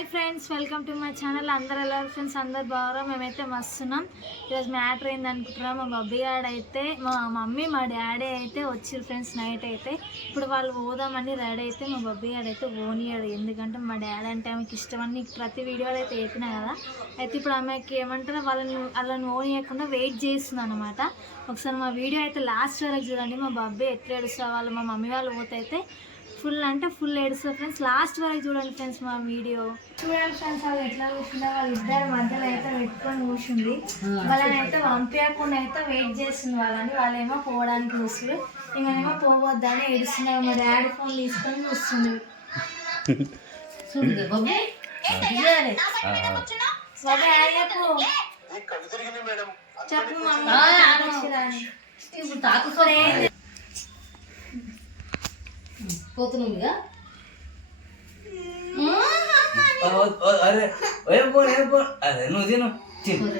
Hi friends, welcome to my channel. అందరు ఎలా friends? అందరు బాగా. మేమైతే మస్తున్నాం. ఈరోజు మ్యాటర్ ఏంది అనుకుంటున్నాం, మా బబ్బీ గాడు అయితే మా మమ్మీ మా డాడీ అయితే వచ్చిర్రు ఫ్రెండ్స్. నైట్ అయితే ఇప్పుడు వాళ్ళు పోదామని రెడీ అయితే మా బబ్బీ గాడు అయితే ఓనియాడు. ఎందుకంటే మా డాడీ అంటే ఆమెకి ఇష్టం అని ప్రతి వీడియోలో అయితే చెప్పినా కదా. అయితే ఇప్పుడు ఆమెకి ఏమంటారో వాళ్ళని ఓనియకుండా వెయిట్ చేస్తుంది అనమాట. ఒకసారి మా వీడియో అయితే లాస్ట్ వరకు చూడండి. మా బబ్బీ ఎట్లా ఏడుస్తా వాళ్ళు మా మమ్మీ వాళ్ళు పోతే అయితే ఫుల్ అంటే ఫుల్ ఏడుస్తారు ఫ్రెండ్స్. లాస్ట్ వరకు చూడండి ఫ్రెండ్స్ మా వీడియో. చూడండి ఫ్రెండ్స్, వాళ్ళు ఎట్లా కూర్చుందో వాళ్ళ ఇద్దరు మధ్యలో అయితే పెట్టుకొని కూర్చుంది. వాళ్ళని అయితే పంపించకుండా అయితే వెయిట్ చేస్తుంది వాళ్ళేమో పోవడానికి చూస్తుంది, ఇంకనేమో పోవద్దని ఏడుస్తున్నారు. మా డాడీ ఫోన్ తీసుకొని చూస్తుంది. చెప్పు మమ్మీ పోతున్నావుగా. అరే అరే నువ్వు తిను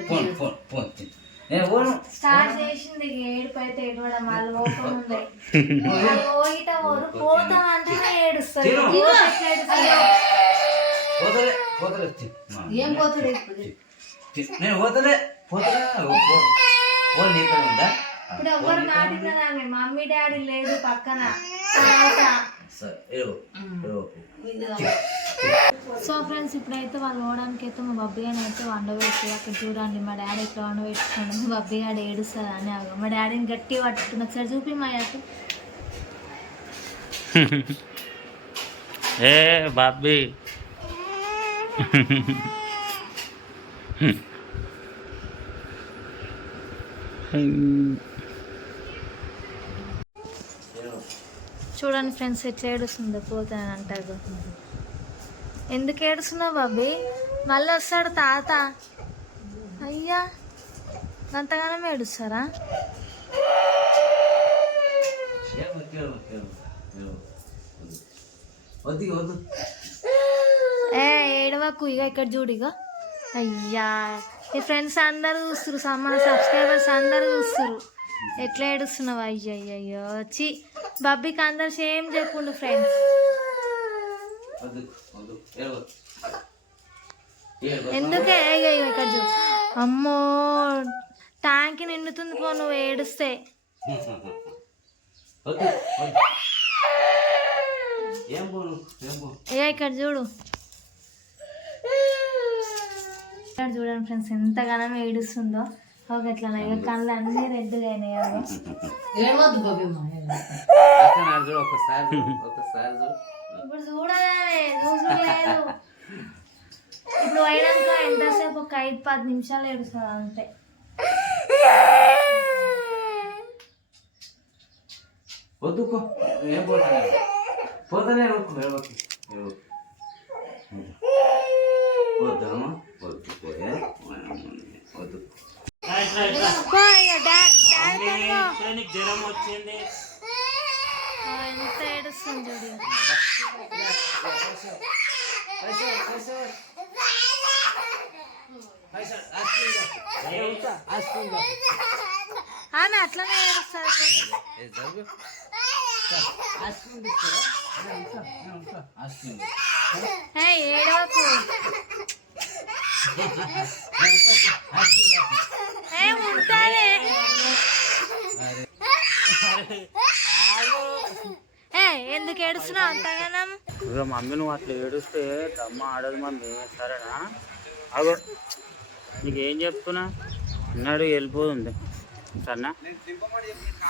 ఫోన్ ఫోన్ ఫోన్ నేను పోను. స్టార్ట్ చేసింది ఏడుపు అయితే ఏడవడం. వాళ్ళు ఓపెన్ ఉంది పోయిట పోరు పోతామంటే ఏడుస్తారు. పోతలే పోతలే ఏం పోతాడు నేను పోతలే పోతలే ఓ నీకు ఉందా? ఇప్పుడు ఎవరు మాటిందని మమ్మీ డాడీ లేడు పక్కన. సో ఫ్రెండ్స్, ఇప్పుడైతే వాళ్ళు పోవడానికి అయితే మా బబ్బీ గారిని అయితే వండబెట్టి అక్కడ చూడండి. మా డాడీ ఇట్లా వండబెట్టుకోండి. మా బబ్బీ గారు ఏడుస్తుంది అని అవి మా డాడీని గట్టి పట్టుకుని ఒకసారి చూపి మా అక్క. ఏ బాబీ చూడండి ఫ్రెండ్స్ ఎట్లా ఏడుస్తుందో పోతాను అంటారు. ఎందుకు ఏడుస్తున్నావు బాబీ? మళ్ళీ వస్తాడు తాత. అయ్యా అంతగానం ఏడుస్తారా? ఏడవకు ఇక ఇక్కడ చూడు. ఇక అయ్యా ఈ ఫ్రెండ్స్ అందరు చూస్తారు, మన సబ్స్క్రైబర్స్ అందరు చూస్తారు. ఎట్లా ఏడుస్తున్నావు? అయ్యయ్యో వచ్చి బబ్బీకి అందరు సేమ్ చెప్పుండు ఫ్రెండ్స్. ఎందుకే ఇక్కడ చూ. అమ్మో ట్యాంక్ నిండుతుంది పో నువ్వు ఏడుస్తే. ఇక్కడ చూడు. చూడండి ఫ్రెండ్స్ ఎంతగానో ఏడుస్తుందో. ఒక ఎట్లా కళ్ళు అన్ని రెడ్గా అయినాయి. ఇప్పుడు చూడగానే చూసలేదు. ఇప్పుడు అయినాక ఎంతసేపు ఒక 5-10 నిమిషాలు ఏడుస్తుంది అంతే. వద్దుకో ఏం పోతానే పోతానే వద్దమ్మా వద్దు పోయే వద్దు. జ్వరం వచ్చింది ఎంత ఏడుస్తుంది చూడు. ఆమె అట్లనే ఏడుస్తారు. ఏడవకు. ఎందుకు ఏడుస్తున్నావు అంతగానం? ఇక మమ్మీ నువ్వు అట్లా ఏడుస్తే అమ్మ ఆడదు మమ్మీ, సరేనా? అగో నీకేం చెప్తున్నా అన్నాడు వెళ్ళిపోతుంది సరేనా?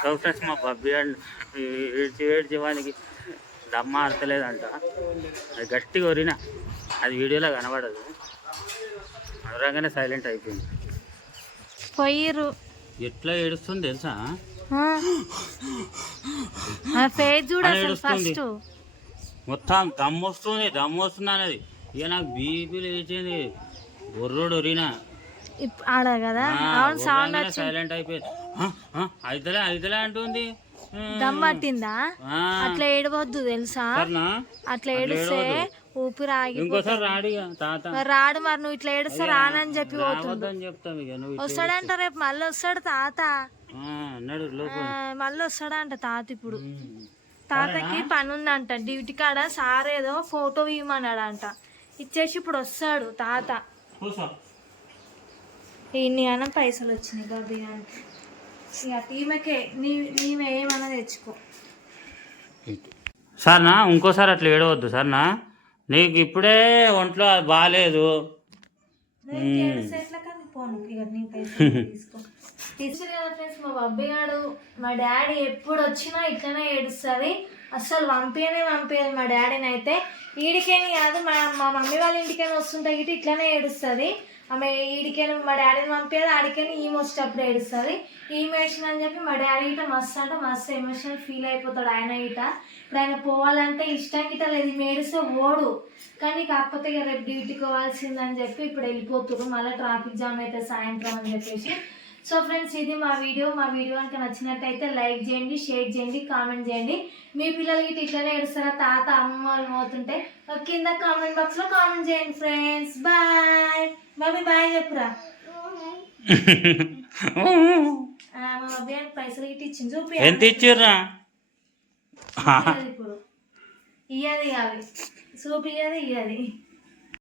సో ఫ్రెండ్స్, మా బబ్బీ ఏడ్చి వానికి దమ్మ ఆడతలేదంట. అది గట్టిగా కొరినా, అది వీడియోలో కనబడదు. అనరాగానే సైలెంట్ అయిపోయింది. పోయిర్రు. ఎట్లా ఏడుస్తుంది తెలుసా? ఫేస్ చూడాలి ఫస్ట్. మొత్తం దమ్ము వస్తుంది అనేది. ఇక నాకు బీపీ లేచింది. బొర్రోడు ఒరినా ఆడ కదా సైలెంట్ అయిపోయింది. అయితలే అంటుంది. దమ్ పట్టిందా? అట్లా ఏడవద్దు తెలుసా? అట్లా ఏడిస్తే ఊపిరి ఆగి ఇంకోసారి రాడు. మరి నువ్వు ఇట్లా ఏడుస్తా రానని చెప్పి పోతుంది. వస్తాడంట రేపు మళ్ళీ వస్తాడు తాత. మళ్ళీ వస్తాడంట తాత. ఇప్పుడు తాతకి పని ఉందంట డ్యూటీ కాడ. సార్ ఏదో ఫోటో ఇవ్వమన్నాడంట. ఇచ్చేసి ఇప్పుడు వస్తాడు తాత. కూర్చో. ఇన్ని అన్న పైసలు వచ్చినాయి బాబీ అంటే ఇక ఈమెకే నీవే ఏమన్నా తెచ్చుకో. సరేనా, ఇంకోసారి అట్లా ఏడవద్దు సరేనా. నీకు ఇప్పుడే ఒంట్లో బాగాలేదు. తీసుకో కదా ఫ్రెండ్స్, మా బాబీ గాడు మా డాడీ ఎప్పుడు వచ్చినా ఇట్లనే ఏడుస్తుంది. అస్సలు పంపించదు మా డాడీని అయితే. ఈడికేని కాదు, మా మమ్మీ వాళ్ళ ఇంటికైనా వస్తుంటే గిట్ట ఇట్లనే ఏడుస్తుంది. ఆమె ఈడికైనా మా డాడీని పంపించదు, ఆడికైనా ఈమె వచ్చేటప్పుడు ఏడుస్తుంది. ఈమె వేసిందని చెప్పి మా డాడీ గిట్ట మస్తు ఎమోషనల్ ఫీల్ అయిపోతాడు ఆయన గిట్ట. ఇప్పుడు ఆయన పోవాలంటే ఇష్టం గిట్ట లేదు, ఈమె ఏడిస్తే ఓడు. కానీ కాకపోతే ఇక రేపు డ్యూటీకి పోవాల్సిందని చెప్పి ఇప్పుడు వెళ్ళిపోతున్నారు. మళ్ళీ ట్రాఫిక్ జామ్ అయితే సాయంత్రం అని చెప్పేసి. సో ఫ్రెండ్స్, ఇది మా వీడియో కనుక నచ్చినట్టయితే లైక్ చేయండి, షేర్ చేయండి, కామెంట్ చేయండి. మీ పిల్లలకి ఇట్లనే ఏడుస్తారా తాత అమ్మ వాళ్ళు పోతుంటే కింద కామెంట్ బాక్స్లో కామెంట్ చేయండి ఫ్రెండ్స్. బాయ్ బాబీ, బాయ్ చెప్పురా. మా బాబీ పైసలు గిట్టి ఇచ్చింది చూపి. ఎంత ఇచ్చిర్రా? ఇప్పుడు ఇయ్యది అవి చూపి, ఇయ్యది